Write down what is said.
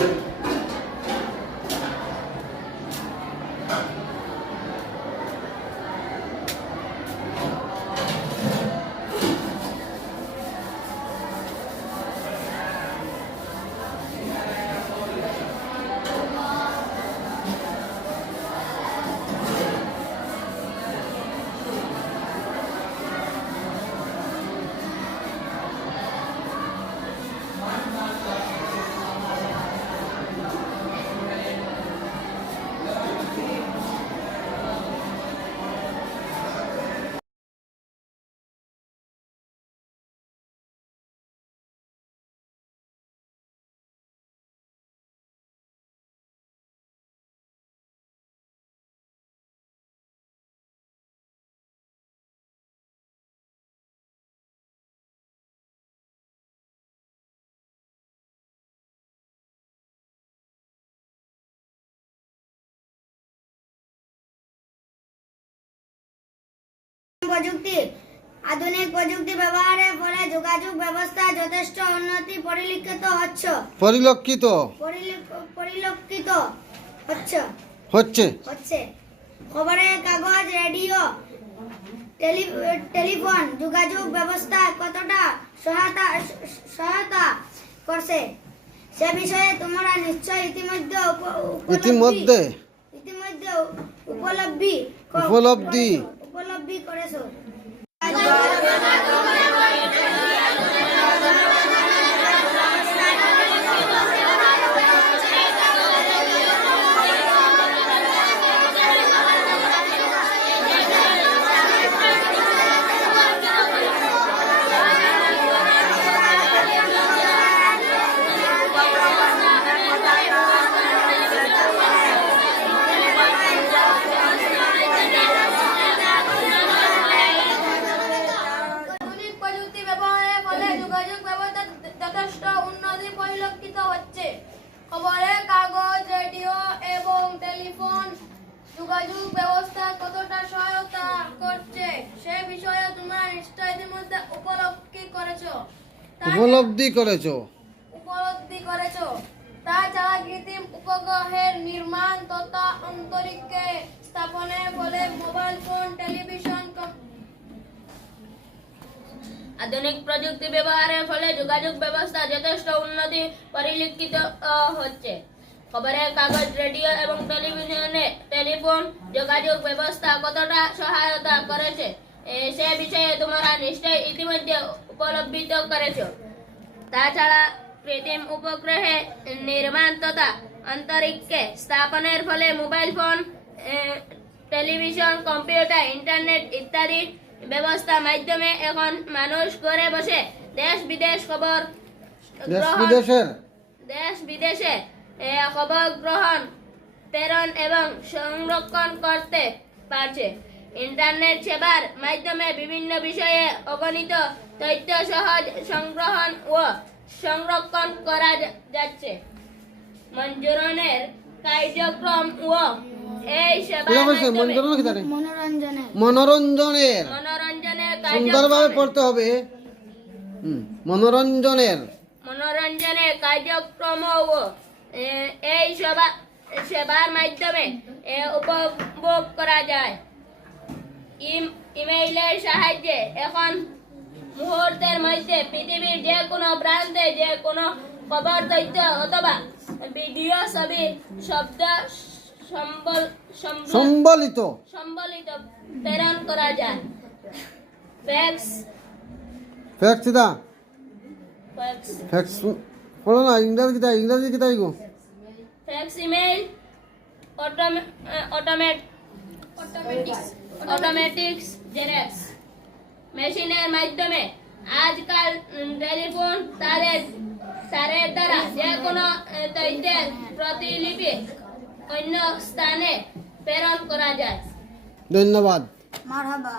네. প্রযুক্তি আধুনিক প্রযুক্তি ব্যবহারের ফলে যোগাযোগ ব্যবস্থা যথেষ্ট উন্নতি পরিলক্ষিত হচ্ছে। পরিলক্ষিত? পরিলক্ষিত হচ্ছে। হচ্ছে। হচ্ছে। খবরের কাগজ রেডিও টেলি- টেলিফোন যোগাযোগ ব্যবস্থা কতটা সহায়তা সহায়তা করছে সে বিষয়ে তোমরা নিশ্চয় ইতিমধ্যে ইতিমধ্যে? ইতিমধ্যে উপলব্ধি। উপলব্ধি। যোগাযোগ ব্যবস্থা কতটা সহায়তা করছে সে বিষয়ে তোমরা নিশ্চয় ইতিমধ্যে উপলব্ধি করেছ। উপলব্ধি করেছ? উপলব্ধি করেছ। তাছাড়া কৃত্রিম উপগ্রহের নির্মাণ তথা অন্তরিক্ষে স্থাপনের ফলে মোবাইল ফোন টেলিভিশন আধুনিক প্রযুক্তি ব্যবহারের ফলে যোগাযোগ ব্যবস্থা যথেষ্ট উন্নতি পরিলক্ষিত হচ্ছে। খবরের কাগজ রেডিও এবং টেলিভিশনে টেলিফোন যোগাযোগ ব্যবস্থা কতটা সহায়তা করেছে? সে বিষয়ে তোমরা নিশ্চয় ইতিমধ্যে উপলব্ধিত করেছ। তাছাড়া কৃত্রিম উপগ্রহে নির্মাণ তথা অন্তরিক্ষে স্থাপনের ফলে mobile phone television computer internet ইত্যাদি ব্যবস্থা মাধ্যমে এখন মানুষ ঘরে বসে দেশ বিদেশ খবর দেশ বিদেশের দেশ বিদেশে খবর গ্রহণ প্রেরণ এবং সংরক্ষণ করতে পারছে। ইন্টারনেট সেবার মাধ্যমে বিভিন্ন বিষয়ে অগণিত তথ্য সহজ সংগ্রহণ ও সংরক্ষণ করা যাচ্ছে। মঞ্জুরনের কার্যক্রম ও এই মনোরঞ্জনে মনোরঞ্জনের। মনোরঞ্জনের। সুন্দরভাবে পড়তে হবে। মনোরঞ্জনের। মনোরঞ্জনের কার্যক্রম ও এই সেবা সেবার মাধ্যমে উপভোগ করা যায়। ইম- ইমেইলের সাহায্যে এখন মুহূর্তের মধ্যে পৃথিবীর যে কোনো প্রান্তে যে কোনো খবর তথ্য অথবা ভিডিও ছবি শব্দ সম্বল সম্বল- সম্বলিত। সম্বলিত প্রেরণ করা যায়। ফ্যাক্স ফ্যাক্স দা। ফ্যাক্স। ফ্যাক্স পড়ো না ইংরাজি কিতা ইংরাজি কিতা গো? Fax email automate automatics automatics xerox মেশিনের মাধ্যমে আজকাল টেলিফোন তারের তারের দ্বারা যে কোনো তথ্যের প্রতিলিপি অন্য স্থানে প্রেরণ করা যায়। ধন্যবাদ। মারহাবা!